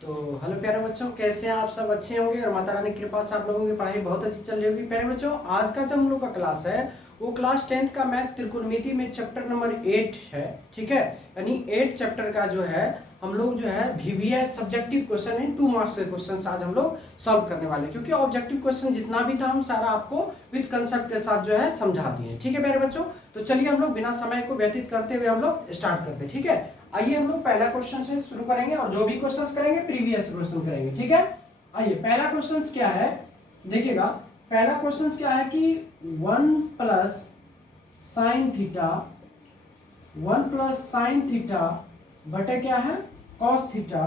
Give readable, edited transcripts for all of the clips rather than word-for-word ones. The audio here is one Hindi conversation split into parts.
तो हेलो प्यारे बच्चों, कैसे हैं आप? सब अच्छे होंगे और माता रानी की कृपा से आप लोगों की पढ़ाई बहुत अच्छी चल रही होगी। प्यारे बच्चों, आज का जो हम लोग का क्लास है वो क्लास 10th का मैथ त्रिकोणमिति में चैप्टर नंबर 8 है। ठीक है, यानी 8 चैप्टर का जो है हम लोग जो है VVS सब्जेक्टिव क्वेश्चन है, 2 मार्क्स के क्वेश्चन आज हम लोग सॉल्व करने वाले हैं, क्योंकि ऑब्जेक्टिव क्वेश्चन जितना भी था हम सारा आपको विद कंसेप्ट के साथ जो है समझा दिए। ठीक है प्यारे बच्चों, तो चलिए हम लोग बिना समय को व्यतीत करते हुए हम लोग स्टार्ट करते हैं। ठीक है, आइए हम लोग पहला क्वेश्चन से शुरू करेंगे और जो भी क्वेश्चंस करेंगे प्रीवियस क्वेश्चन करेंगे। ठीक है, आइए पहला क्वेश्चन क्या है, देखिएगा। पहला क्वेश्चन क्या है कि 1 plus sine theta 1 plus sine theta बटे क्या है कॉस थीटा,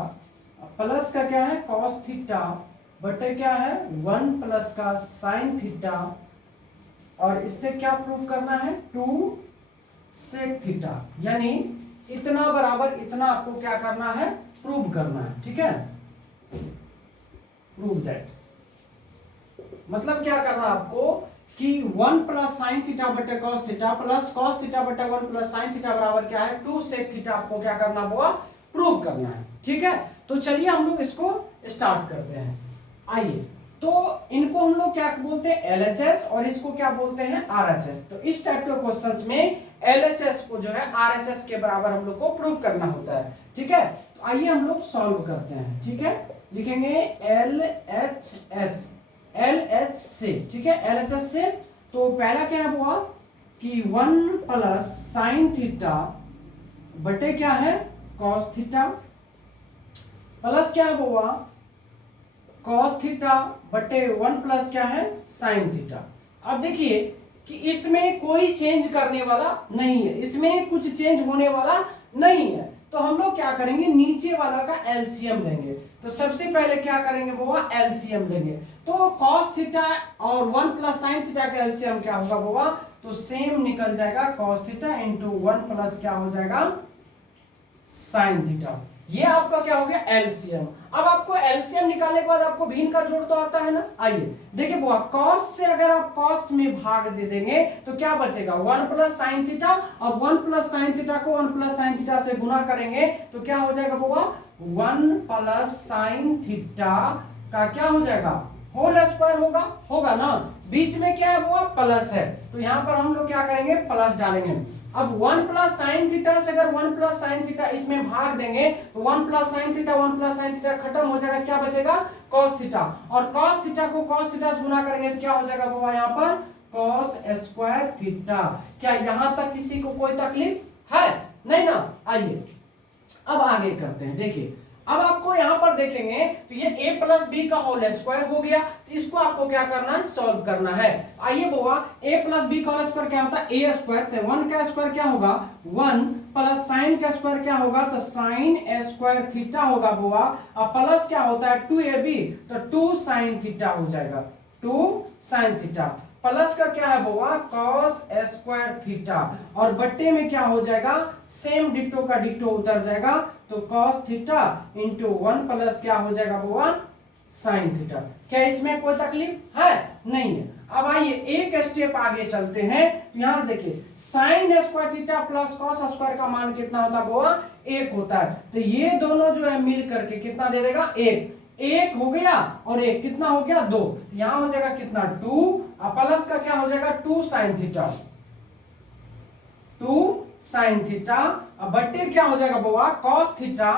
प्लस का क्या है कॉस थीटा बटे क्या है 1 प्लस का साइन थीटा, और इससे क्या प्रूव करना है 2 सेक थीटा, यानी इतना बराबर इतना आपको क्या करना है प्रूव करना है। ठीक है, प्रूव दैट मतलब क्या करना आपको कि 1 प्लस साइन थीटा बटे cos theta plus cos theta बटे 1 प्लस साइन थीटा बराबर क्या है 2 सेक थीटा, आपको क्या करना होगा प्रूव करना है। ठीक है, तो चलिए हम लोग इसको स्टार्ट करते हैं। आइए, तो इनको हम लोग क्या बोलते हैं LHS और इसको क्या बोलते हैं RHS। तो इस टाइप के क्वेश्चंस में LHS को जो है RHS के बराबर हम लोग को प्रूव करना होता है। ठीक है, तो आइए हम लोग सॉल्व करते हैं। ठीक है, लिखेंगे LH से। ठीक है, LHS से तो पहला क्या हुआ कि 1 प्लस साइन थीटा बटे क्या है कॉस थीटा, प्लस क्या हुआ कॉस थीटा बटे 1 प्लस क्या है साइन थीटा। अब देखिए कि इसमें कोई चेंज करने वाला नहीं है, इसमें कुछ चेंज होने वाला नहीं है, तो हम लोग क्या करेंगे नीचे वाला का एलसीएम लेंगे। तो सबसे पहले क्या करेंगे वो एलसीएम लेंगे, तो कॉस थीटा और 1 प्लस साइन थीटा का एलसीएम क्या होगा वो तो सेम निकल जाएगा कॉस थीटा इंटू 1 प्लस क्या हो जाएगा साइन थीटा। ये आपका क्या हो गया एलसीएम। अब आपको एलसीएम निकालने के बाद आपको भिन्न का जोड़ तो आता है ना। आइए देखिए बुआ, cos से अगर आप cos में भाग दे देंगे तो क्या बचेगा 1 प्लस साइन थीटा, और 1 प्लस साइन थीटा को 1 प्लस साइन थीटा से गुना करेंगे तो क्या हो जाएगा बुआ 1 प्लस साइन थीटा का क्या हो जाएगा होल स्क्वायर होगा ना। बीच में क्या है बुआ प्लस है, तो यहां पर हम लोग क्या करेंगे प्लस डालेंगे। अब 1 प्लस साइन थीटा से अगर 1 प्लस साइन थीटा इसमें भाग देंगे तो 1 plus sine theta 1 plus sine theta खत्म हो जाएगा, क्या बचेगा cos थीटा, और cos थीटा को cos थीटा से गुना करेंगे तो क्या हो जाएगा बाबा यहाँ पर cos स्क्वायर थीटा। क्या यहाँ तक किसी को कोई तकलीफ है नहीं ना। आइए अब आगे करते हैं। देखिए अब आपको यहां पर देखेंगे तो ये a प्लस बी का होल स्क्वायर हो गया, तो इसको आपको क्या करना है सॉल्व करना है। आइए बुआ a प्लस बी का होल स्क्वायर क्या होता है a स्क्वायर, तो 1 का स्क्वायर क्या होगा 1 प्लस साइन का स्क्वायर क्या होगा तो साइन स्क्वायर थीटा होगा बुआ, और प्लस क्या होता है 2ab तो 2 साइन थीटा हो जाएगा 2 साइन थीटा, प्लस का क्या है बुआ cos स्क्वायर थीटा, और बट्टे में क्या हो जाएगा सेम डिक्टो का डिक्टो उतर जाएगा, तो cos थीटा इंटू 1 प्लस क्या हो जाएगा बुआ साइन थीटा। क्या इसमें कोई तकलीफ है नहीं है। अब आइए एक स्टेप आगे चलते हैं, यहां से देखिए sine square theta plus cos square का मान कितना होता है बुआ 1 होता है, तो ये दोनों जो है मिल करके कितना दे देगा 1 हो गया, और 1 कितना हो गया 2, यहां हो जाएगा कितना 2, प्लस का क्या हो जाएगा 2 साइन थीटा 2 साइन थीटा, अब बट्टे क्या हो जाएगा बुआ cos थीटा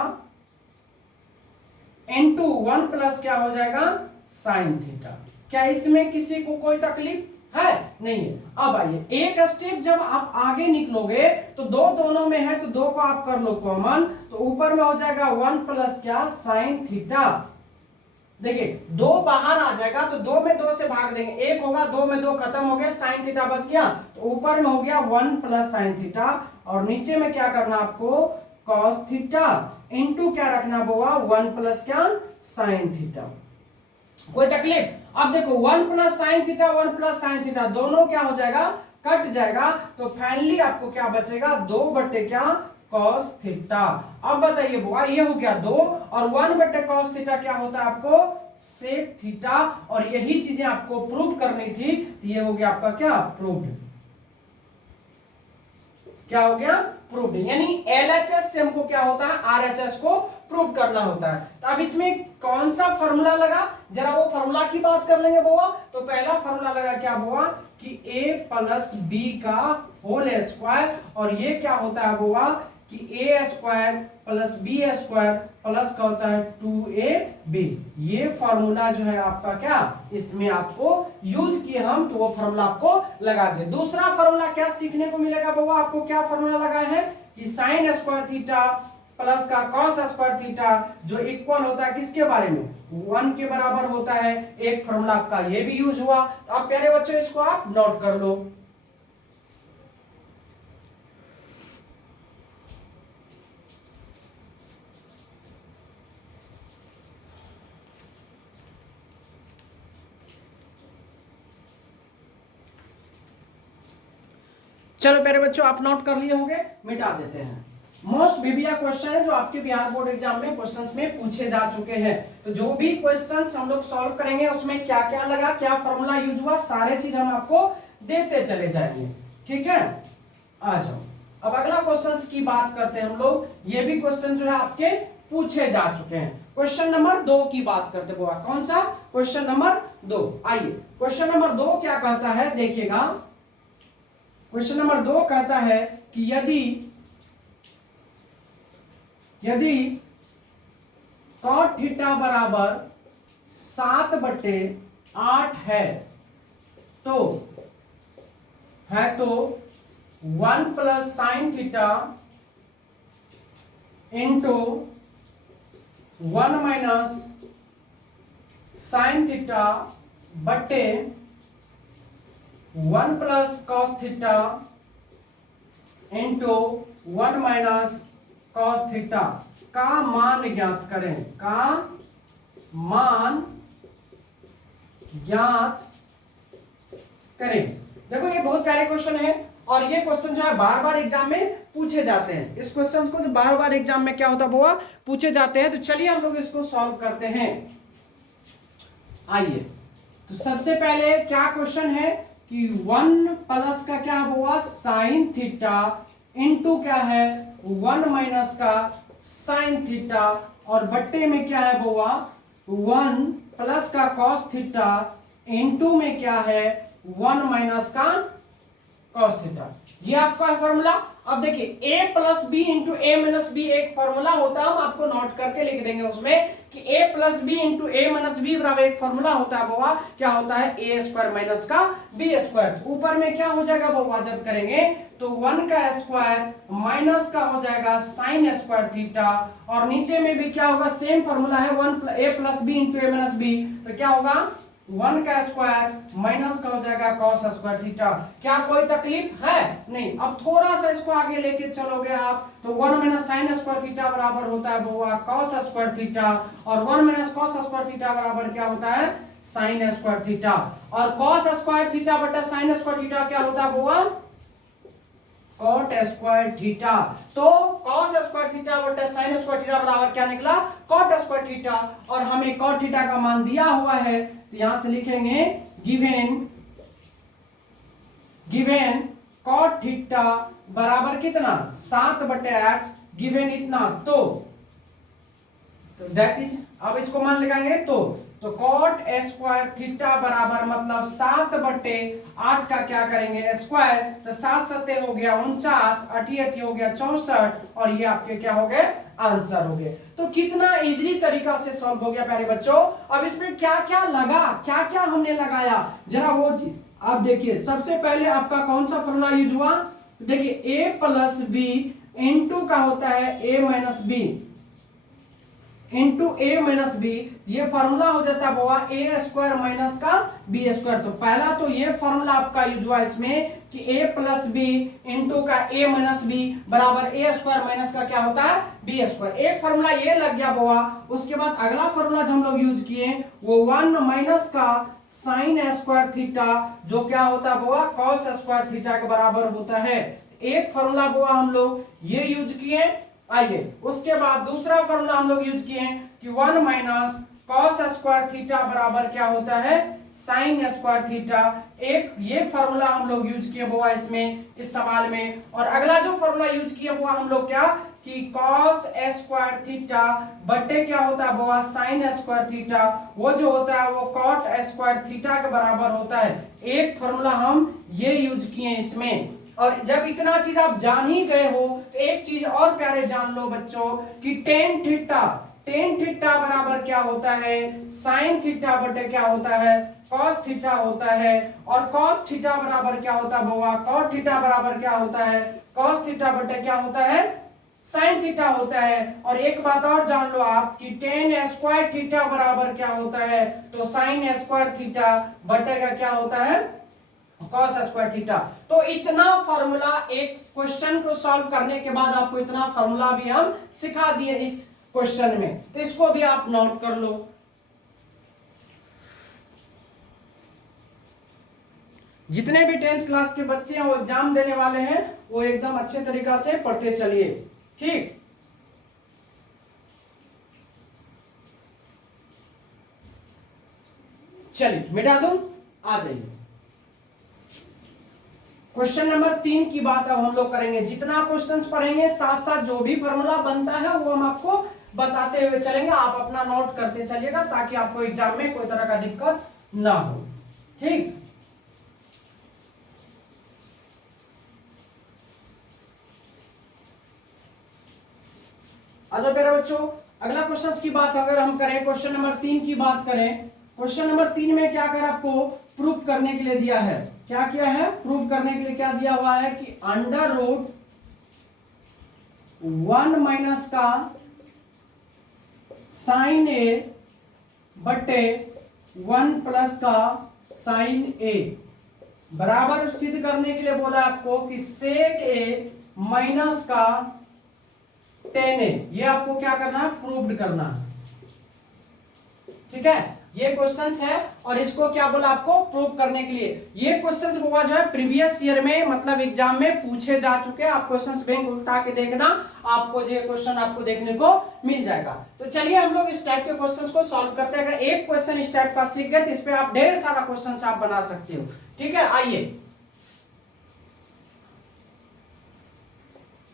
इंटू 1 प्लस क्या हो जाएगा साइन थीटा। क्या इसमें किसी को कोई तकलीफ है नहीं है। अब आइए एक स्टेप जब आप आगे निकलोगे तो दोनों में है तो 2 को आप कर लो कॉमन, तो ऊपर में हो जाएगा 1 प्लस क्या साइन थीटा। देखिए 2 बाहर आ जाएगा तो 2 में 2 से भाग देंगे 1 होगा, 2 में 2 खत्म हो गया, साइन थीटा बच गया, तो ऊपर में हो गया 1 प्लस साइन थीटा, और नीचे में क्या करना आपको cos थीटा इंटू क्या रखना होगा 1 प्लस क्या साइन थीटा। कोई तकलीफ। अब देखो 1 plus sine theta 1 plus sine theta दोनों क्या हो जाएगा कट जाएगा, तो फाइनली आपको क्या बचेगा 2 बट्टे क्या cos थीटा। अब बताइए बुआ ये हो गया 2, और 1 बट्टे cos थीटा क्या होता है आपको सेक थीटा, और यही चीजें आपको प्रूव करनी थी, तो ये हो गया आपका क्या प्रूव्ड। क्या हो गया प्रूव्ड, यानी LHS से हमको क्या होता है RHS को प्रूव करना होता है। तो अब इसमें कौन सा फॉर्मूला लगा, जरा वो फॉर्मूला की बात कर लेंगे बुआ। तो पहला फॉर्मूला लगा क्या बुआ कि a प्लस बी का होल स्क्वायर, और ये क्या होता है बुआ कि A square plus B square plus का होता है 2ab। ये फॉर्मूला जो है आपका क्या इसमें आपको यूज किए हम, तो वो फॉर्मूला आपको लगा दिए। दूसरा फॉर्मूला क्या सीखने को मिलेगा बुआ, आपको क्या फॉर्मूला लगा है कि साइन स्क्वायर थीटा प्लस का कॉस स्क्वायर थीटा जो इक्वल होता है किसके बारे में, 1 के बराबर होता है। एक फॉर्मूला आपका ये भी यूज हुआ। तो अब प्यारे बच्चों इसको आप नोट कर लो। चलो प्यारे बच्चों आप नोट कर लिए होंगे, मिटा देते हैं। मोस्ट बीबिया क्वेश्चन है जो आपके बिहार बोर्ड एग्जाम में क्वेश्चंस में पूछे जा चुके हैं। तो जो भी क्वेश्चंस हम लोग सॉल्व करेंगे उसमें क्या क्या लगा, क्या फॉर्मूला यूज हुआ, सारे चीज हम आपको देते चले जाएंगे। ठीक है, आ जाओ। अब अगला क्वेश्चंस की बात करते हैं हम लोग। ये भी क्वेश्चन जो है आपके पूछे जा चुके हैं। क्वेश्चन नंबर 2 की बात करते हैं। कौन सा क्वेश्चन नंबर 2? आइए क्वेश्चन नंबर 2 क्या कहता है देखिएगा। क्वेश्चन नंबर 2 कहता है कि यदि cot थीटा बराबर 7/8 है तो 1 plus sine theta into 1 minus sine theta बटे 1 plus cos theta into 1 minus cos theta का मान ज्ञात करें, का मान ज्ञात करें। देखो ये बहुत प्यारे क्वेश्चन है, और ये क्वेश्चन जो है बार बार एग्जाम में पूछे जाते हैं। इस क्वेश्चन को बार बार एग्जाम में क्या होता है पूछे जाते हैं। तो चलिए हम लोग इसको सॉल्व करते हैं। आइए, तो सबसे पहले क्या क्वेश्चन है कि 1 प्लस का क्या हुआ साइन थीटा इंटू क्या है 1 माइनस का साइन थीटा, और बट्टे में क्या है बुआ 1 प्लस का कॉस थीटा इंटू में क्या है 1 माइनस का कॉस थीटा। ये आपका फॉर्मूला। अब देखिए a plus B into A minus B एक फॉर्मूला होता है, हम आपको नोट करके लिख देंगे उसमें कि a plus B into A minus B बराबर एक फॉर्मूला होता है बउआ, क्या होता है a स्क्वायर माइनस का b स्क्वायर। ऊपर में क्या हो जाएगा बउआ जब करेंगे तो 1 का स्क्वायर माइनस का हो जाएगा साइन स्क्वायर थीटा, और नीचे में भी क्या होगा सेम फॉर्मूला है a plus B into A minus B, तो क्या होगा 1 का स्क्वायर माइनस का हो जाएगा कॉस स्क्वायर थीटा। क्या कोई तकलीफ है? नहीं। अब थोड़ा सा इसको आगे लेके चलोगे आप तो 1 माइनस साइन स्क्वायर थीटा बराबर होता है बुआ कॉस स्क्वायर थीटा, और 1 माइनस कॉस स्क्वायर थीटा बराबर क्या होता है साइन स्क्वायर थीटा, और कॉस स्क्वायर थीटा बटा साइन स्क्वायर थीटा क्या होता है बुआ कॉट स्क्वायर थीटा। तो कॉस स्क्वायर थीटा बटा साइन स्क्वायर थीटा बराबर क्या निकला कॉट स्क्वायर थीटा, और हमें कॉट थीटा का मान दिया हुआ है तो यहां से लिखेंगे गिवेन कॉट थीटा बराबर कितना 7/8 गिवेन इतना, तो दैट इज, अब इसको मान लगाएंगे तो कॉट स्क्वायर थीटा बराबर मतलब 7/8 का क्या करेंगे स्क्वायर, तो 7 7 हो गया 49, 8 हो गया 64, और ये आपके क्या हो गए आंसर हो गए। तो कितना इजीली तरीका से सॉल्व हो गया प्यारे बच्चों। अब इसमें क्या क्या लगा, क्या क्या हमने लगाया जरा वो आप देखिए। सबसे पहले आपका कौन सा फॉर्मूला यूज हुआ, देखिए a प्लस बी इंटू का होता है a minus B into A minus B, ये फॉर्मूला हो जाता है बुआ ए स्क्वायर माइनस का बी स्क्वायर। तो पहला तो ये फॉर्मूला आपका यूज हुआ इसमें कि ए प्लस बी इंटू का ए माइनस बी बराबर ए स्क्वायर माइनस का क्या होता है बी स्क्वायर। एक फॉर्मूला ये लग गया बुआ। उसके बाद अगला फॉर्मूला जो हम लोग यूज किए वो 1 माइनस का साइन स्क्वायर थीटा जो क्या होता है बुआ कॉस स्क्वायर थीटा के बराबर होता है। एक फॉर्मूला बुआ हम लोग ये यूज किए। आइए उसके बाद दूसरा फॉर्मूला हम लोग यूज किए कि 1 माइनस कॉस स्क्वायर थीटा बराबर क्या होता है साइन स्क्वायर थीटा। एक ये फॉर्मूला हम लोग यूज किए हुआ इसमें, इस सवाल में। और अगला जो फॉर्मूला यूज किया हुआ हम लोग क्या, कि cos स्क्वायर थीटा बटे क्या होता है वो साइन स्क्वायर थीटा, वो जो होता है वो cot स्क्वायर थीटा के बराबर होता है। एक फॉर्मूला हम ये यूज किए इसमें। और जब इतना चीज आप जान ही गए हो तो एक चीज और प्यारे जान लो बच्चों, कि टेन थीटा बराबर क्या होता है, साइन थीटा बटे क्या होता है, cos थीटा होता है। और cot थीटा बराबर क्या होता है बउआ, cot थीटा बराबर क्या होता है, cos थीटा बटे क्या होता है, साइन थीटा होता है। और एक बात और जान लो आप, कि टेन स्क्वायर थीटा बराबर क्या होता है, तो साइन स्क्वायर थीटा बटे का क्या होता है, cos स्क्वायर थीटा। तो इतना फॉर्मूला एक क्वेश्चन को सॉल्व करने के बाद आपको इतना फॉर्मूला भी हम सिखा दिए इस क्वेश्चन में, तो इसको भी आप नोट कर लो। जितने भी 10th क्लास के बच्चे हैं वो एग्जाम देने वाले हैं, वो एकदम अच्छे तरीका से पढ़ते चलिए, ठीक। चलिए मिटा दूं, आ जाइए। क्वेश्चन नंबर 3 की बात अब हम लोग करेंगे। जितना क्वेश्चंस पढ़ेंगे साथ साथ जो भी फॉर्मूला बनता है वो हम आपको बताते हुए चलेंगे, आप अपना नोट करते चलिएगा ताकि आपको एग्जाम में कोई तरह का दिक्कत ना हो, ठीक। अच्छा प्यारे बच्चों, अगला क्वेश्चन की बात अगर हम करें, क्वेश्चन नंबर 3 की बात करें, क्वेश्चन नंबर 3 में क्या कर आपको प्रूव करने के लिए दिया है, क्या किया है, प्रूव करने के लिए क्या दिया हुआ है, कि अंडर रूट 1 माइनस का साइन ए बटे 1 प्लस का साइन ए बराबर सिद्ध करने के लिए बोला आपको कि सेक ए माइनस का टेन ए, ये आपको क्या करना है, प्रूव्ड करना है, ठीक है। ये क्वेश्चंस है और इसको क्या बोला आपको, प्रूव करने के लिए। ये क्वेश्चंस हुआ जो है प्रीवियस ईयर में मतलब एग्जाम में पूछे जा चुके हैं। आप क्वेश्चंस बैंक उल्टा के देखना, आपको ये क्वेश्चन आपको देखने को मिल जाएगा। तो चलिए हम लोग इस टाइप के क्वेश्चंस को सॉल्व करते हैं। अगर एक क्वेश्चन इस टाइप का सीख गए तो इस पे आप ढेर सारा क्वेश्चंस आप बना सकते हो, ठीक है। आइए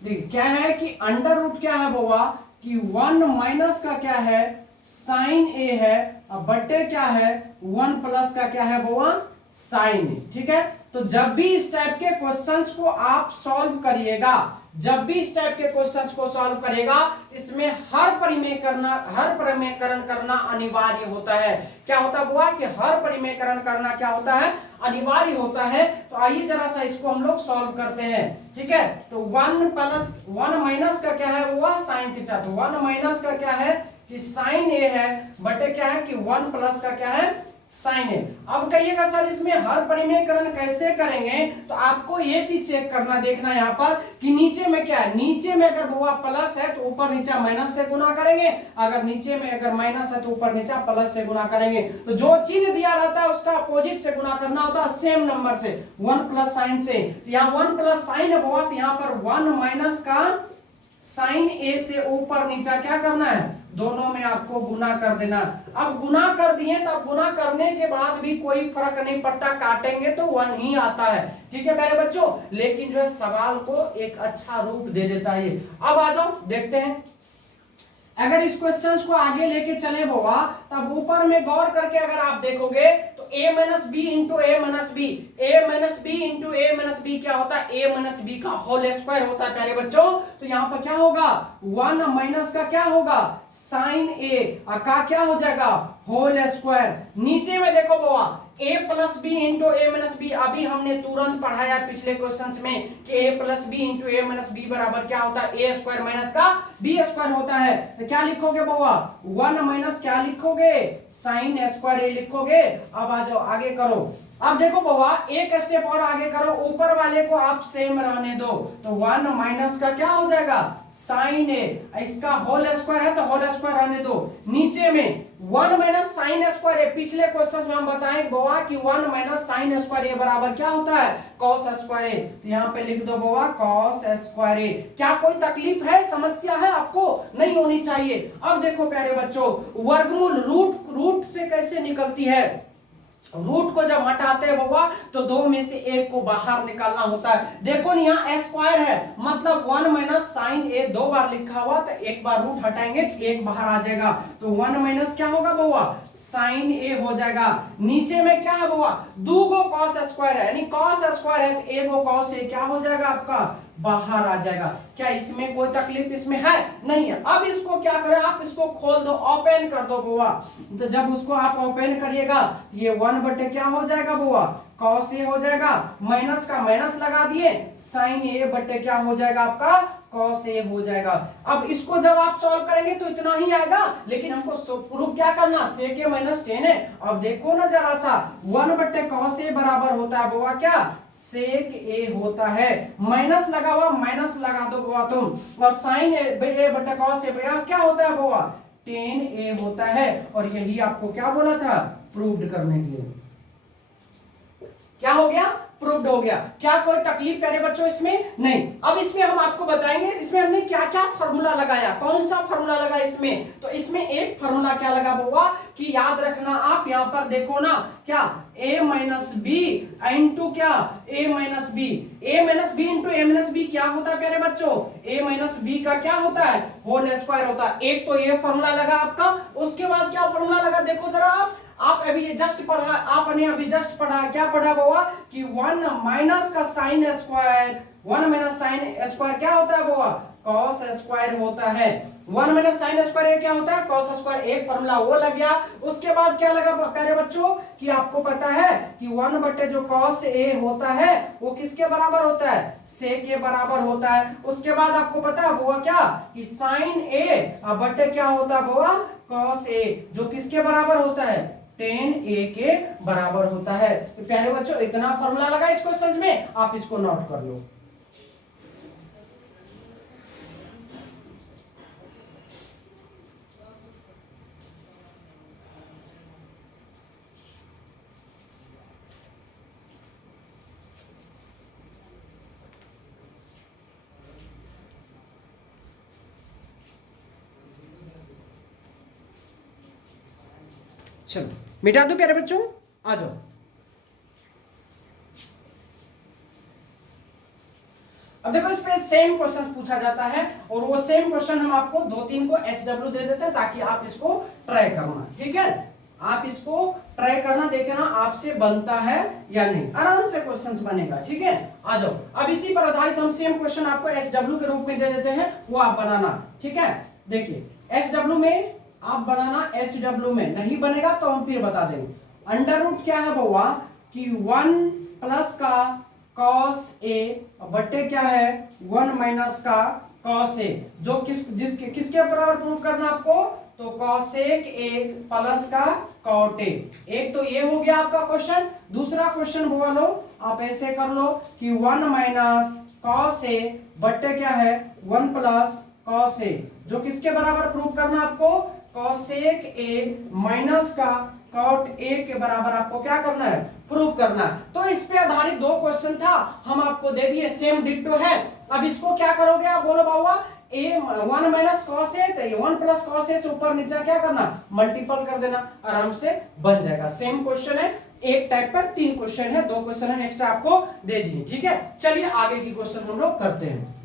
देखिए क्या है, कि अंडर रूट क्या है बाबा, कि 1 माइनस का क्या है, साइन ए है, अब बटे क्या है 1 प्लस का क्या है बाबा, साइन ए, ठीक है। तो जब भी इस टाइप के क्वेश्चंस को आप सॉल्व करिएगा, जब भी इस टाइप के क्वेश्चंस को सॉल्व करेगा, इसमें हर परिमेयकरण करना अनिवार्य होता है। क्या होता है बुआ, कि हर परिमेयकरण करना क्या होता है, अनिवार्य होता है। तो आइए जरा सा इसको हम लोग सॉल्व करते हैं, ठीक है। तो 1 माइनस का क्या है वो साइन थीटा, तो 1 माइनस का क्या है कि साइन ए है, बटे क्या है कि 1 प्लस का क्या है, साइन ए। अब कहिएगा सर इसमें हर परिमेयकरण कैसे करेंगे, तो आपको ये चीज चेक करना, देखना यहाँ पर कि नीचे में क्या है, नीचे में अगर बुआ प्लस है तो ऊपर नीचा माइनस से गुना करेंगे, अगर नीचे में अगर माइनस है तो ऊपर नीचा प्लस से गुना करेंगे। तो जो चिन्ह दिया रहता है उसका अपोजिट से गुना करना होता है, सेम नंबर से, 1 प्लस साइन से। यहाँ 1 प्लस साइन है बुआ, यहाँ पर 1 माइनस का साइन ए से ऊपर नीचा क्या करना है, दोनों में आपको गुना कर देना। अब गुना कर दिए तो अब गुना करने के बाद भी कोई फर्क नहीं पड़ता, काटेंगे तो 1 ही आता है, ठीक है प्यारे बच्चों। लेकिन जो है सवाल को एक अच्छा रूप दे देता है ये। अब आ जाओ देखते हैं, अगर इस क्वेश्चन को आगे लेके चले बोवा, तब ऊपर में गौर करके अगर आप देखोगे तो a minus B into A minus B, A minus B into A minus B क्या होता है, ए माइनस बी का होल स्क्वायर होता है प्यारे बच्चों। तो यहाँ पर क्या होगा, 1 माइनस का क्या होगा, साइन ए का क्या हो जाएगा, होल स्क्वायर। नीचे में देखो बोवा, a plus B into A minus B, अभी हमने तुरंत पढ़ाया पिछले क्वेश्चंस में कि a plus B into A minus B बराबर क्या होता है, ए स्क्वायर माइनस का बी स्क्वायर होता है। तो क्या लिखोगे बउआ, 1 माइनस क्या लिखोगे, साइन स्क्वायर ए लिखोगे। अब आ जाओ आगे करो, अब देखो बउआ एक स्टेप और आगे करो, ऊपर वाले को आप सेम रहने दो, तो 1 माइनस का क्या हो जाएगा, साइन ए, इसका होल स्क्वायर है तो होल स्क्वायर रहने दो। नीचे में 1 माइनस साइन स्क्वायर ए, पिछले क्वेश्चन में हम बताएं बउआ कि 1 माइनस साइन स्क्वायर ए बराबर क्या होता है, कॉस स्क्वायर ए। तो यहाँ पे लिख दो बउआ कॉस स्क्वायर ए। क्या कोई तकलीफ है, समस्या है आपको, नहीं होनी चाहिए। अब देखो प्यारे बच्चों, वर्गमूल रूट से कैसे निकलती है, रूट को जब हटाते हैं बउआ तो दो में से एक को बाहर निकालना होता है। देखो ना यहाँ स्क्वायर है, मतलब 1 माइनस साइन ए 2 बार लिखा हुआ, तो एक बार रूट हटाएंगे तो एक बाहर आ जाएगा, तो 1 माइनस क्या होगा बउआ, साइन ए हो जाएगा। नीचे में क्या है बउआ, दो गो कॉस स्क्वायर है, यानी कॉस स्क्वायर है तो एक गो कॉस ए क्या हो जाएगा आपका, बाहर आ जाएगा। क्या इसमें कोई तकलीफ इसमें है, नहीं है। अब इसको क्या करें, आप इसको खोल दो, ओपन कर दो बुआ। तो जब उसको आप ओपन करिएगा ये 1 बटे क्या हो जाएगा बुआ, कॉस ए हो जाएगा, माइनस का माइनस लगा दिए, साइन ए बटे क्या हो जाएगा आपका, कॉस ए हो जाएगा। अब इसको जब आप सॉल्व करेंगे तो इतना ही आएगा, लेकिन हमको प्रूफ क्या करना, सेक ए माइनस टेन है। अब देखो ना जरा सा, 1 बटे कॉस ए बराबर होता है बुआ क्या, सेक ए होता है, माइनस लगा हुआ माइनस लगा दो बुआ तुम, और साइन ए बटे कॉस ए क्या होता है बुआ, टेन ए होता है। और यही आपको क्या बोला था, प्रूव्ड करने के लिए। क्या हो गया, प्रूव्ड हो गया। क्या कोई तकलीफ प्यारे बच्चों इसमें, नहीं। अब इसमें हम आपको बताएंगे इसमें हमने क्या क्या फार्मूला लगाया, कौन सा फार्मूला लगा इसमें। तो इसमें एक फार्मूला क्या लगा बुआ, कि याद रखना आप यहाँ पर देखो ना, क्या a माइनस बी इंटू क्या, a minus B, a minus B into a minus B क्या होता है प्यारे बच्चों, a माइनस बी का क्या होता है, होल स्क्वायर होता है। एक तो ये फार्मूला लगा आपका, उसके बाद क्या फार्मूला लगा, देखो जरा आप अभी ये जस्ट पढ़ा, आपने अभी जस्ट पढ़ा, क्या पढ़ा बुआ, कि 1 माइनस का sine square, 1 minus sine square क्या होता है बुआ, कॉस स्क्वायर होता है। 1 माइनस साइन स्क्वायर क्या होता है, कॉस स्क्वायर, एक फॉर्मूला वो लग गया। उसके बाद क्या लगा प्यारे बच्चों, कि आपको पता है कि 1 बटे जो कॉस ए होता है वो किसके बराबर होता है, सेक के बराबर होता है। उसके बाद आपको पता है बुआ क्या, कि साइन ए बटे क्या होता है बुआ, कॉस ए, जो किसके बराबर होता है, टेन ए के बराबर होता है। तो प्यारे बच्चों इतना फॉर्मूला लगा इस क्वेश्चन में, आप इसको नोट कर लो। चलो मिटा दो प्यारे बच्चों, आ जाओ। अब देखो इस पे सेम क्वेश्चन पूछा जाता है, और वो सेम क्वेश्चन हम आपको 2-3 को HW दे देते हैं ताकि आप इसको ट्राई करना, ठीक है। आप इसको ट्राई करना, देखना आपसे बनता है या नहीं, आराम से क्वेश्चंस बनेगा, ठीक है। आ जाओ, अब इसी पर आधारित हम सेम क्वेश्चन आपको HW के रूप में दे देते हैं, वो आप बनाना, ठीक है। देखिए HW में आप बनाना, HW में नहीं बनेगा तो हम फिर बता देंगे। अंडर रूट क्या है बउआ, कि 1 प्लस का कॉस ए बट्टे क्या है, 1 माइनस का कॉस ए, जो किसके बराबर प्रूव करना आपको, तो कॉसेक ए प्लस का कॉट ए। एक तो ये हो गया आपका क्वेश्चन। दूसरा क्वेश्चन बुआ लो, आप ऐसे कर लो कि 1 माइनस कॉस ए बट्टे क्या है, 1 प्लस कॉस ए, जो किसके बराबर प्रूव करना आपको, कॉसेक ए माइनस का कॉट ए के बराबर आपको क्या करना है, प्रूव करना है। तो इस पे आधारित 2 क्वेश्चन था, हम आपको दे दिए, सेम डिक्टो है। अब इसको क्या करोगे आप, बोलो बाबा, ए 1 माइनस कॉस ए, तो 1 प्लस कॉस ए से ऊपर नीचे क्या करना, मल्टीपल कर देना, आराम से बन जाएगा। सेम क्वेश्चन है, एक टाइप पर 3 क्वेश्चन है, 2 क्वेश्चन हम एक्स्ट्रा आपको दे दिए, ठीक है। चलिए आगे की क्वेश्चन हम लोग करते हैं।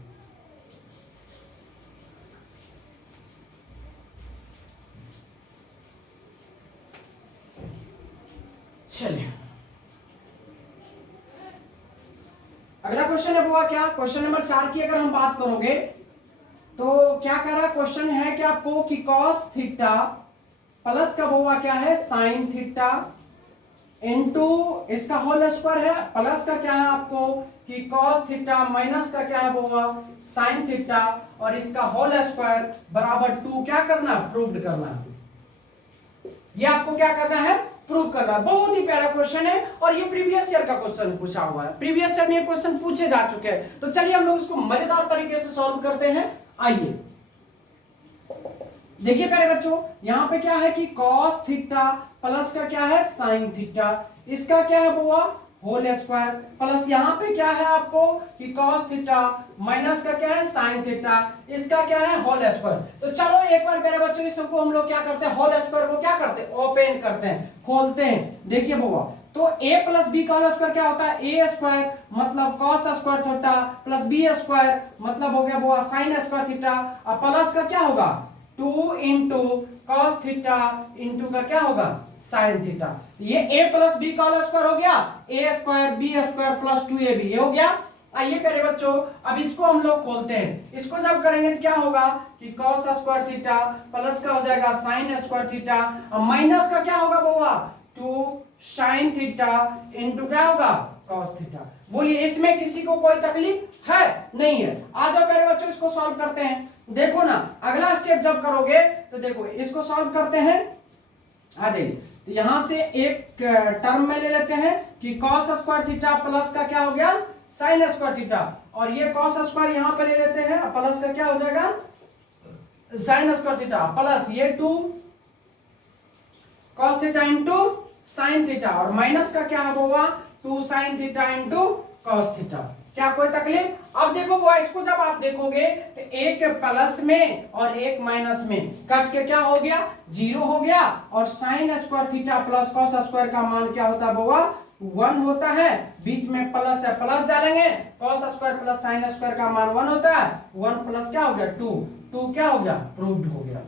चलिए अगला क्वेश्चन है बुआ, क्या क्वेश्चन नंबर 4 की अगर हम बात करोगे तो क्या कह रहा है, क्वेश्चन है कि आपको कि cos थीटा प्लस का बुआ क्या है, साइन थीटा इनटू इसका होल स्क्वायर है, प्लस का क्या है आपको कि cos थीटा माइनस का क्या है बुआ, साइन थीटा, और इसका होल स्क्वायर बराबर 2 क्या करना, प्रूव्ड करना। ये आपको क्या करना है, प्रूव करना। बहुत ही प्यारा क्वेश्चन है, और ये प्रीवियस ईयर का क्वेश्चन पूछा हुआ है, प्रीवियस ईयर में ये क्वेश्चन पूछे जा चुके हैं। तो चलिए हम लोग इसको मजेदार तरीके से सॉल्व करते हैं। आइए देखिए प्यारे बच्चों, यहां पे क्या है कि cos थीटा प्लस का क्या है, साइन थीटा, इसका क्या है बुआ, होल स्क्वायर प्लस यहाँ पे क्या है आपको कि cos थीटा माइनस का क्या है sin थीटा, इसका क्या है होल स्क्वायर। तो चलो एक बार मेरे बच्चों इस सबको हम लोग क्या करते हैं होल स्क्वायर को क्या करते हैं ओपन करते हैं खोलते हैं। देखिए बुआ तो a प्लस बी का होल स्क्वायर क्या होता है ए स्क्वायर मतलब cos square theta plus B square मतलब हो गया बुआ sin स्क्वायर थीटा और प्लस का क्या होगा 2 इंटू कॉस थीटा इंटू का क्या होगा साइन थीटा। ये a प्लस बी का होल स्क्वायर हो गया A square B square plus 2ab ये हो गया। आइए प्यारे बच्चों अब इसको हम लोग खोलते हैं, इसको जब करेंगे तो क्या होगा कि cos स्क्वायर थीटा प्लस का हो जाएगा sin स्क्वायर थीटा और माइनस का क्या होगा बुआ 2 sin थीटा इंटू क्या होगा cos थीटा। बोलिए इसमें किसी को कोई तकलीफ है नहीं है। आ जाओ प्यारे बच्चों इसको सॉल्व करते हैं। देखो ना अगला स्टेप जब करोगे तो देखो इसको सॉल्व करते हैं। आ जाइए तो यहां से एक टर्म में ले लेते हैं कि cos स्क्वायर थीटा प्लस का क्या हो गया sin स्क्वायर थीटा और ये cos स्क्वायर यहां पे ले लेते हैं प्लस का क्या हो जाएगा sin स्क्वायर थीटा प्लस ये 2 cos theta into sin theta और माइनस का क्या होगा 2 sin theta into cos theta. क्या कोई तकलीफ। अब देखो वो इसको जब आप देखोगे तो एक प्लस में और एक माइनस में कट के क्या हो गया 0 हो गया और sin square theta plus cos square का मान क्या होता है बुआ 1 होता है, बीच में प्लस है प्लस डालेंगे cos square plus sin square का मान 1 होता है 1 प्लस क्या हो गया 2 क्या हो गया प्रूव्ड हो गया।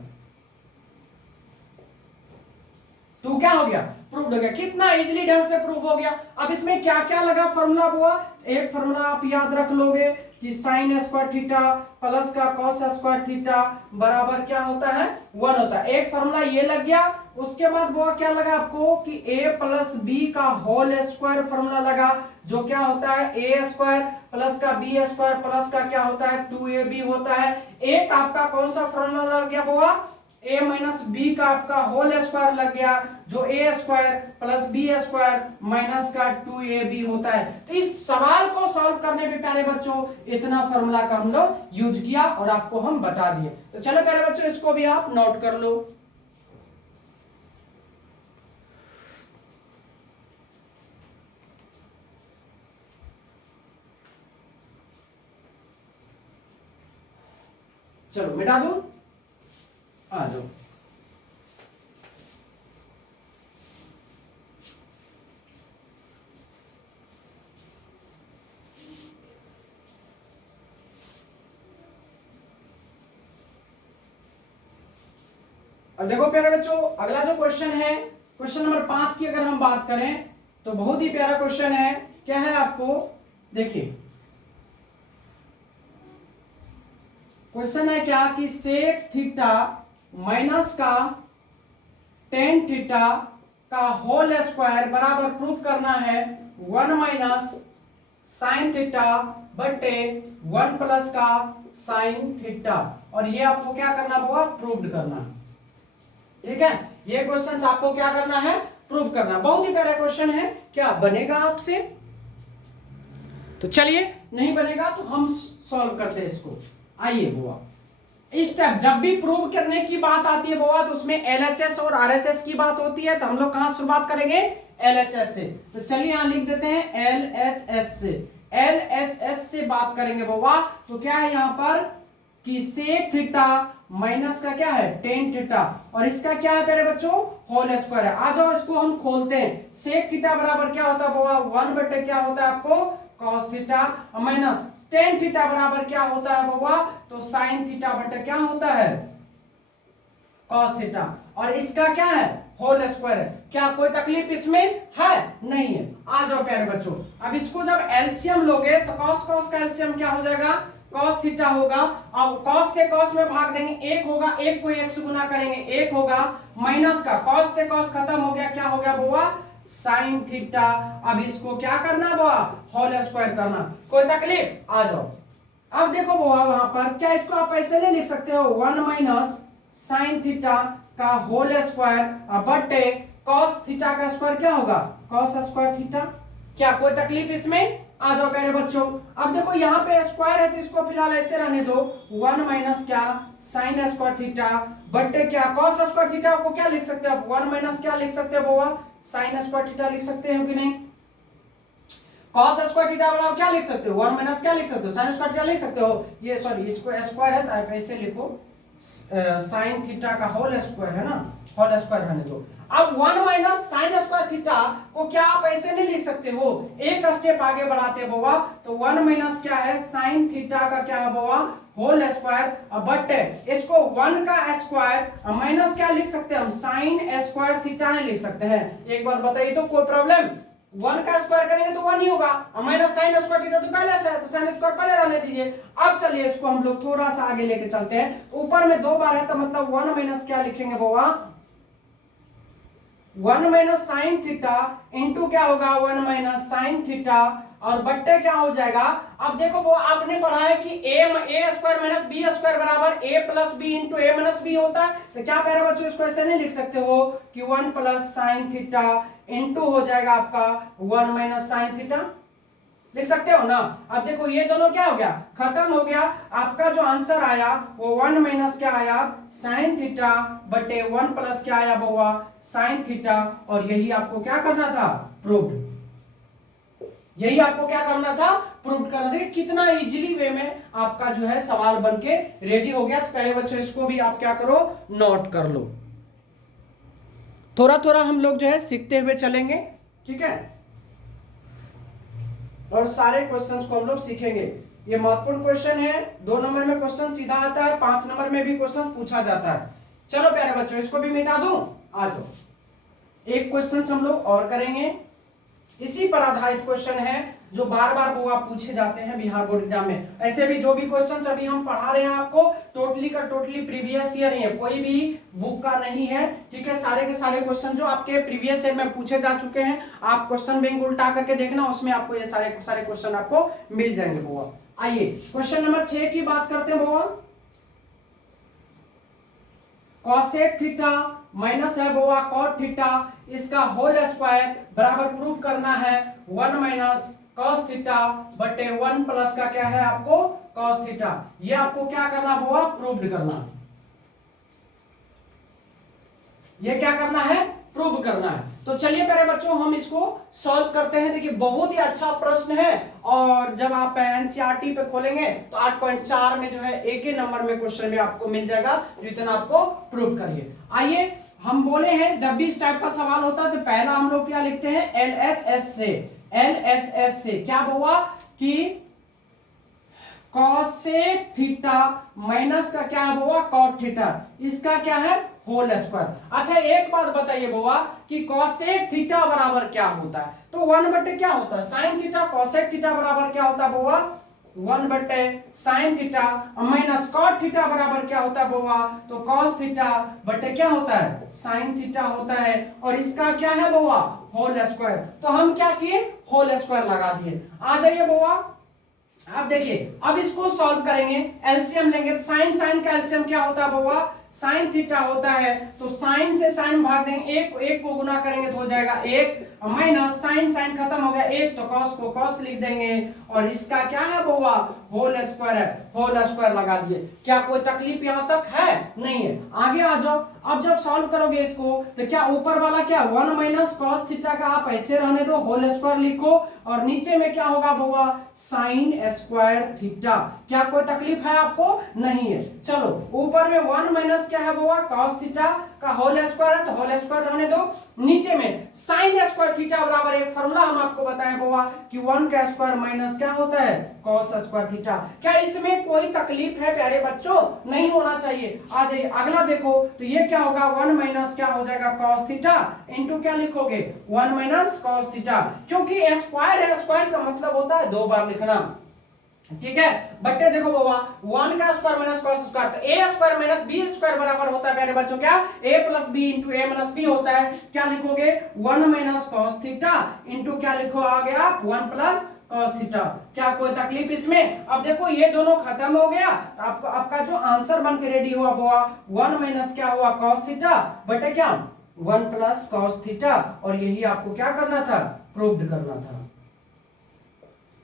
2 क्या हो गया प्रूव्ड हो गया। कितना इजीली ढंग से प्रूव हो गया। अब इसमें क्या क्या लगा फॉर्मूला हुआ एक फॉर्मूला आप याद रख लोगे कि sin स्क्वायर थीटा प्लस का cos स्क्वायर थीटा बराबर क्या होता है 1 होता है। एक फॉर्मूला ये लग गया। उसके बाद वो क्या लगा आपको कि a प्लस बी का होल स्क्वायर फॉर्मूला लगा जो क्या होता है a स्क्वायर प्लस का b स्क्वायर प्लस का क्या होता है 2ab होता है। एक आपका कौन सा फॉर्मूला लग गया बुआ a माइनस बी का आपका होल स्क्वायर लग गया जो a square plus B square minus का 2ab होता है। तो इस सवाल को सॉल्व करने में प्यारे बच्चों इतना फॉर्मूला का हम लोग यूज किया और आपको हम बता दिए। तो चलो प्यारे बच्चों इसको भी आप नोट कर लो। चलो मिटा दो आ जाओ। अब देखो प्यारे बच्चों अगला जो क्वेश्चन है क्वेश्चन नंबर 5 की अगर हम बात करें तो बहुत ही प्यारा क्वेश्चन है। क्या है आपको देखिए क्वेश्चन है क्या कि सेक थीटा माइनस का टेन थीटा का होल स्क्वायर बराबर प्रूफ करना है 1 माइनस साइन थीटा बटे 1 प्लस का साइन थीटा और ये आपको क्या करना होगा प्रूव करना। ठीक है ये क्वेश्चन आपको क्या करना है प्रूव करना। बहुत ही प्यारा क्वेश्चन है। क्या बनेगा आपसे तो चलिए नहीं बनेगा तो हम सॉल्व करते हैं इसको। आइए बुआ इस स्टेप जब भी प्रूव करने की बात आती है बुआ तो उसमें एलएचएस और आरएचएस की बात होती है। तो हम लोग कहां शुरुआत करेंगे एलएचएस से। तो चलिए यहां लिख देते हैं एलएचएस से। एलएचएस से बात करेंगे बुआ तो क्या है यहां पर कि सेक थीटा माइनस का क्या है टेन थीटा और इसका क्या है प्यारे बच्चों होल स्क्वायर है। आ जाओ इसको हम खोलते हैं। सेक थीटा बराबर क्या होता है बुआ 1 बटे क्या होता है आपको cos theta minus tan theta बराबर क्या होता है बुआ तो साइन थीटा बटे क्या होता है cos थीटा और इसका क्या है होल स्क्वायर है। क्या कोई तकलीफ इसमें है नहीं है। आ जाओ प्यारे बच्चों अब इसको जब एलसीएम लोगे तो cos का एलसीएम क्या हो जाएगा cos थीटा होगा। अब cos से cos में भाग देंगे एक होगा एक को एक से गुना करेंगे एक होगा माइनस का cos से cos खत्म हो गया क्या हो गया बुआ साइन थीटा। अब इसको क्या करना बुआ होल स्क्वायर करना। कोई तकलीफ आ जाओ। अब देखो बुआ वहां पर क्या इसको आप ऐसे नहीं लिख सकते हो 1 माइनस साइन थीटा का होल स्क्वायर बटे cos थीटा का स्क्वायर क्या होगा cos स्क्वायर थीटा। क्या कोई तकलीफ इसमें आ जाओ प्यारे बच्चों। अब देखो यहाँ पे स्क्वायर है तो इसको फिलहाल ऐसे रहने दो 1 माइनस क्या साइन स्क्वायर थीटा बटे क्या cos स्क्वायर थीटा को क्या लिख सकते हो 1 माइनस क्या लिख सकते हो बुआ साइन स्क्वायर थीटा लिख सकते हो कि नहीं। कॉस स्क्वायर थीटा बराबर क्या लिख सकते हो, 1 माइनस क्या लिख सकते हो, साइन स्क्वायर थीटा लिख सकते हो। ये सॉरी इसको स्क्वायर है तो आप ऐसे लिखो, साइन थीटा का होल स्क्वायर है ना, होल स्क्वायर रहने दो। अब 1 माइनस साइन स्क्वायर थीटा को क्या आप ऐसे नहीं लिख सकते हो, एक स्टेप आगे बढ़ाते हैं बउआ, तो 1 माइनस क्या है साइन थीटा का क्या है बउआ, होल स्क्वायर, बट इसको 1 का स्क्वायर माइनस क्या लिख सकते हैं हम, साइन स्क्वायर थीटा नहीं लिख सकते हैं। एक बात बताइए तो कोई प्रॉब्लम, 1 का स्क्वायर करेंगे तो 1 ही होगा, माइनस साइन स्क्वायर थीटा तो पहले से है, तो साइन स्क्वायर पहले रहने दीजिए। अब चलिए इसको हम लोग थोड़ा सा आगे लेके चलते हैं, ऊपर में 2 बार है तो मतलब 1 माइनस क्या लिखेंगे बउआ, 1 माइनस साइन थीटा इंटू क्या होगा 1 माइनस साइन थीटा, और बट्टे क्या हो जाएगा। अब देखो वो आपने पढ़ा है कि A square minus B square बराबर ए plus B into A minus B होता है, तो क्या प्यारे बच्चों इसको ऐसे नहीं लिख सकते हो कि 1 प्लस साइन थीटा इंटू हो जाएगा आपका 1 माइनस साइन थीटा, लिख सकते हो ना। अब देखो ये दोनों क्या हो गया, खत्म हो गया, आपका जो आंसर आया वो 1 माइनस क्या आया साइन थीटा बटे 1 प्लस क्या आया बउआ साइन थीटा, और यही आपको क्या करना था, प्रूव्ड, यही आपको क्या करना था, प्रूव करना था। कितना इजीली वे में आपका जो है सवाल बनके रेडी हो गया। तो पहले बच्चों इसको भी आप क्या करो, नोट कर लो, थोड़ा थोड़ा हम लोग जो है सीखते हुए चलेंगे, ठीक है, और सारे क्वेश्चंस को हम लोग सीखेंगे। ये महत्वपूर्ण क्वेश्चन है, 2 नंबर में क्वेश्चन सीधा आता है, 5 नंबर में भी क्वेश्चन पूछा जाता है। चलो प्यारे बच्चों इसको भी मिटा दूं, आ जाओ, एक क्वेश्चन हम लोग और करेंगे, इसी पर आधारित क्वेश्चन है जो बार बार वो आप पूछे जाते हैं बिहार बोर्ड एग्जाम में। ऐसे भी जो भी क्वेश्चंस अभी हम पढ़ा रहे हैं आपको टोटली का टोटली प्रीवियस ईयर ही है, कोई भी बुक का नहीं है, ठीक है। सारे के सारे क्वेश्चन जो आपके प्रीवियस ईयर में पूछे जा चुके हैं, आप क्वेश्चन बैंक उल्टा करके देखना, उसमें आपको ये सारे क्वेश्चन आपको मिल जाएंगे बुआ। आइए क्वेश्चन नंबर 6 की बात करते हैं बुआ। कॉसेक थीटा माइनस है बुआ कॉट थीटा, इसका होल स्क्वायर बराबर प्रूव करना है 1 माइनस कॉस थीटा बटे 1 प्लस का क्या है आपको कॉस थीटा। ये आपको क्या करना बुआ, प्रूव्ड करना, ये क्या करना है, प्रूव करना है। तो चलिए प्यारे बच्चों हम इसको सॉल्व करते हैं। देखिए बहुत ही अच्छा प्रश्न है, और जब आप एनसीईआरटी पे खोलेंगे तो 8.4 में जो है एक ही नंबर में क्वेश्चन में आपको मिल जाएगा, जो इतना आपको प्रूव करिए। आइए हम बोले हैं जब भी इस टाइप का सवाल होता है तो पहला हम लोग क्या लिखते हैं, एलएचएस से, एलएचएस से क्या हुआ कि कॉसेक थीटा माइनस का क्या हुआ कॉट थीटा, इसका क्या है होल स्क्वायर। अच्छा एक बात बताइए बुआ कि कॉसेक थीटा बराबर क्या होता है, तो 1 बटे क्या होता है साइन थीटा, कॉसेक थीटा बराबर क्या होता है बुआ 1 बटे sine theta, minus cot theta बराबर क्या होता है बुआ, तो कॉस थीटा बटे क्या होता है साइन थीटा होता है, और इसका क्या है बुआ होल स्क्वायर। तो हम क्या किए, होल स्क्वायर लगा दिए। आ जाइए बुआ, अब देखिए अब इसको सॉल्व करेंगे, एलसीएम लेंगे, तो साइन साइन का एलसीएम क्या होता है बुआ साइन थीटा होता है, तो साइन से साइन भाग देंगे, एक को गुना करेंगे तो हो जाएगा 1, माइनस साइन साइन खत्म हो गया 1, तो कॉस को कॉस लिख देंगे, और इसका क्या है बुआ होल स्क्वायर है, होल स्क्वायर लगा दिए। क्या कोई तकलीफ यहां तक है, नहीं है। आगे आ जाओ, अब जब सॉल्व करोगे इसको तो क्या ऊपर वाला क्या 1 माइनस कॉस थीटा का आप ऐसे रहने दो, होल स्क्वायर लिखो, और नीचे में क्या होगा बुआ साइन स्क्वायर थीटा। क्या कोई तकलीफ है आपको, नहीं है। चलो ऊपर में 1 माइनस क्या है बुआ कॉस थीटा का होल स्क्वायर है, तो होल स्क्वायर रहने दो। नीचे में साइन स्क्वायर थीटा बराबर एक फार्मूला हम आपको बताए बुआ कि 1 का स्क्वायर माइनस क्या होता है कॉस स्क्वायर थीटा। क्या इसमें कोई तकलीफ है प्यारे बच्चों, नहीं होना चाहिए। आ जाइए अगला देखो, तो ये क्या होगा 1 माइनस क्या हो जाएगा कॉस थीटा इंटू क्या लिखोगे 1 माइनस कॉस थीटा, क्योंकि स्क्वायर है, स्क्वायर का मतलब होता है 2 बार लिखना, ठीक है। बट्टे देखो बाबा 1 का स्क्वायर माइनस कॉस स्क्वायर, तो A square minus B square बराबर होता है प्यारे बच्चों क्या a plus B into A minus B होता है। क्या लिखोगे 1 माइनस कॉस थीटा इंटू क्या लिखो आगे आप 1 प्लस कॉस थीटा। क्या कोई तकलीफ इसमें, अब देखो ये दोनों खत्म हो गया, आपको आपका जो आंसर बन के रेडी हुआ 1 माइनस क्या हुआ कॉस थीटा बटे क्या 1 प्लस कॉस थीटा, और यही आपको क्या करना था प्रूव्ड करना था।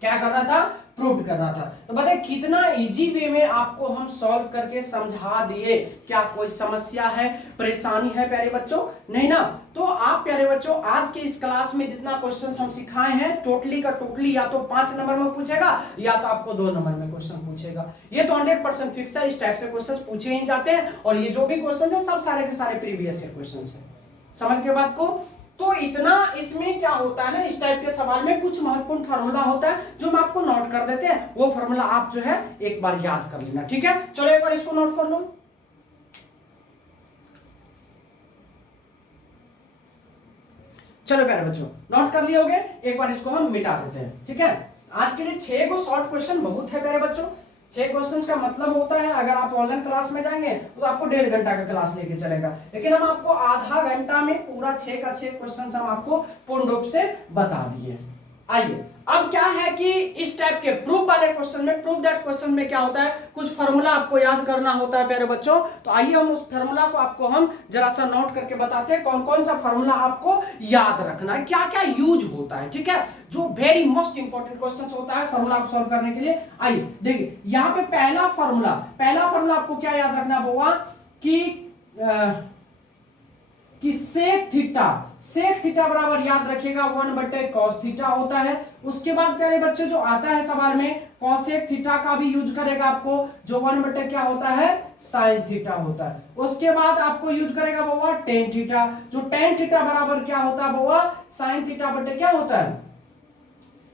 क्या करना था, प्रूव करना था। तो बताइए कितना इजी वे में आपको हम सॉल्व करके समझा दिए। क्या कोई समस्या है, परेशानी है प्यारे बच्चों? नहीं ना। तो आप प्यारे बच्चों आज के इस क्लास में जितना क्वेश्चन हम सिखाए हैं टोटली का टोटली या तो 5 नंबर में पूछेगा या तो आपको 2 नंबर में क्वेश्चन पूछेगा। ये तो 100% फिक्स है, इस टाइप से क्वेश्चन पूछे ही जाते हैं और ये जो भी क्वेश्चन है सब सारे के सारे प्रीवियस क्वेश्चन है। समझ गए बात को? तो इतना इसमें क्या होता है ना, इस टाइप के सवाल में कुछ महत्वपूर्ण फार्मूला होता है जो हम आपको नोट कर देते हैं, वो फार्मूला आप जो है एक बार याद कर लेना। ठीक है, चलो एक बार इसको नोट कर लो। चलो प्यारे बच्चों नोट कर लिए होगे, एक बार इसको हम मिटा देते हैं। ठीक है, आज के लिए 6 को शॉर्ट क्वेश्चन बहुत है प्यारे बच्चों। 6 क्वेश्चंस का मतलब होता है अगर आप ऑनलाइन क्लास में जाएंगे तो आपको 1.5 घंटा का क्लास लेके चलेगा, लेकिन हम आपको आधा घंटा में पूरा 6 का 6 क्वेश्चंस हम आपको पूर्ण रूप से बता दिए। आइए अब क्या है कि इस टाइप के प्रूफ वाले क्वेश्चन में, प्रूफ दैट क्वेश्चन में क्या होता है, कुछ फार्मूला आपको याद करना होता है प्यारे बच्चों। तो आइए हम उस फार्मूला को आपको हम जरा सा नोट करके बताते हैं कौन कौन सा फार्मूला आपको याद रखना है, क्या क्या यूज होता है। ठीक है, जो वेरी मोस्ट इंपॉर्टेंट क्वेश्चन होता है फार्मूला को सॉल्व करने के लिए। आइए देखिए यहाँ पे पहला फार्मूला आपको क्या याद रखना होगा कि सेक थीटा बराबर याद रखिएगा 1/cos थीटा होता है। उसके बाद प्यारे बच्चों जो आता है सवाल में कॉसेक थीटा का भी यूज करेगा आपको, जो 1/ क्या होता है साइन थीटा होता है। उसके बाद आपको यूज करेगा वो टेन थीटा, जो टेन थीटा बराबर क्या होता है वो साइन थीटा बटे क्या होता है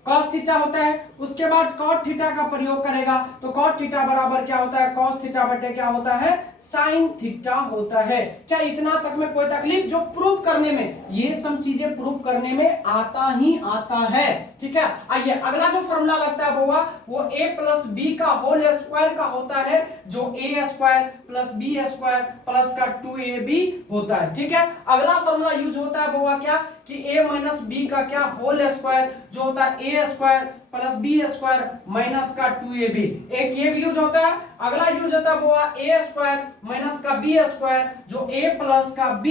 cos थीटा होता है। उसके बाद cot थीटा का प्रयोग करेगा, तो cot थीटा बराबर क्या होता है cos थीटा बटे क्या होता है sin थीटा होता है। क्या इतना तक में कोई तकलीफ? जो प्रूव करने में, ये सब चीजें प्रूव करने में आता ही आता है। ठीक है, आइए अगला जो फॉर्मूला लगता है वो a प्लस बी का होल स्क्वायर का होता है, जो a square plus B square plus का 2ab होता है। ठीक है, अगला फॉर्मूला यूज होता है वो क्या कि a माइनस बी का क्या होल स्क्वायर, जो होता है a square plus B square minus का 2ab। एक ये भी यूज होता है। अगला यूज होता है वो a स्क्वायर माइनस का बी स्क्वायर, जो a प्लस का b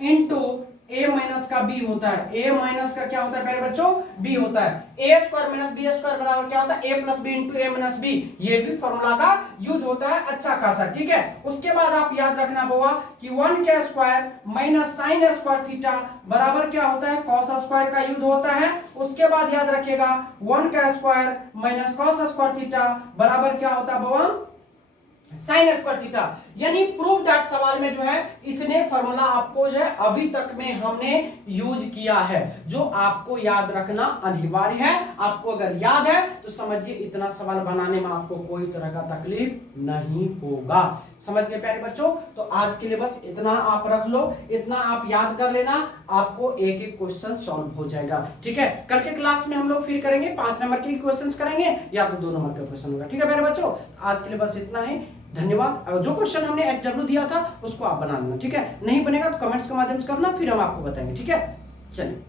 इंटू a माइनस का b होता है। a माइनस का क्या होता है मेरे बच्चों b होता है। a square minus B square बराबर क्या होता है a plus B into a minus b। ये भी फॉर्मूला का यूज होता है अच्छा खासा। ठीक है, उसके बाद आप याद रखना होगा कि 1 का square minus sine square theta बराबर क्या होता है cos स्क्वायर का यूज होता है। उसके बाद याद रखिएगा 1 का square minus cos square theta बराबर क्या होता है वो साइन स्क्वायर थीटा। यानी प्रूव दैट सवाल में जो है इतने फॉर्मूला आपको जो है अभी तक में हमने यूज किया है, जो आपको याद रखना अनिवार्य है। आपको अगर याद है तो समझिए इतना सवाल बनाने में आपको कोई तरह का तकलीफ नहीं होगा। समझ गए प्यारे बच्चों? तो आज के लिए बस इतना आप रख लो, इतना आप याद कर लेना, आपको एक एक क्वेश्चन सॉल्व हो जाएगा। ठीक है, कल के क्लास में हम लोग फिर करेंगे 5 नंबर के क्वेश्चंस करेंगे या तो 2 नंबर का क्वेश्चन होगा। ठीक है प्यारे बच्चों, आज के लिए बस इतना ही। धन्यवाद। जो क्वेश्चन हमने SW दिया था उसको आप बना लेना। ठीक है, नहीं बनेगा तो कमेंट्स के माध्यम से करना, फिर हम आपको बताएंगे। ठीक है, चलिए।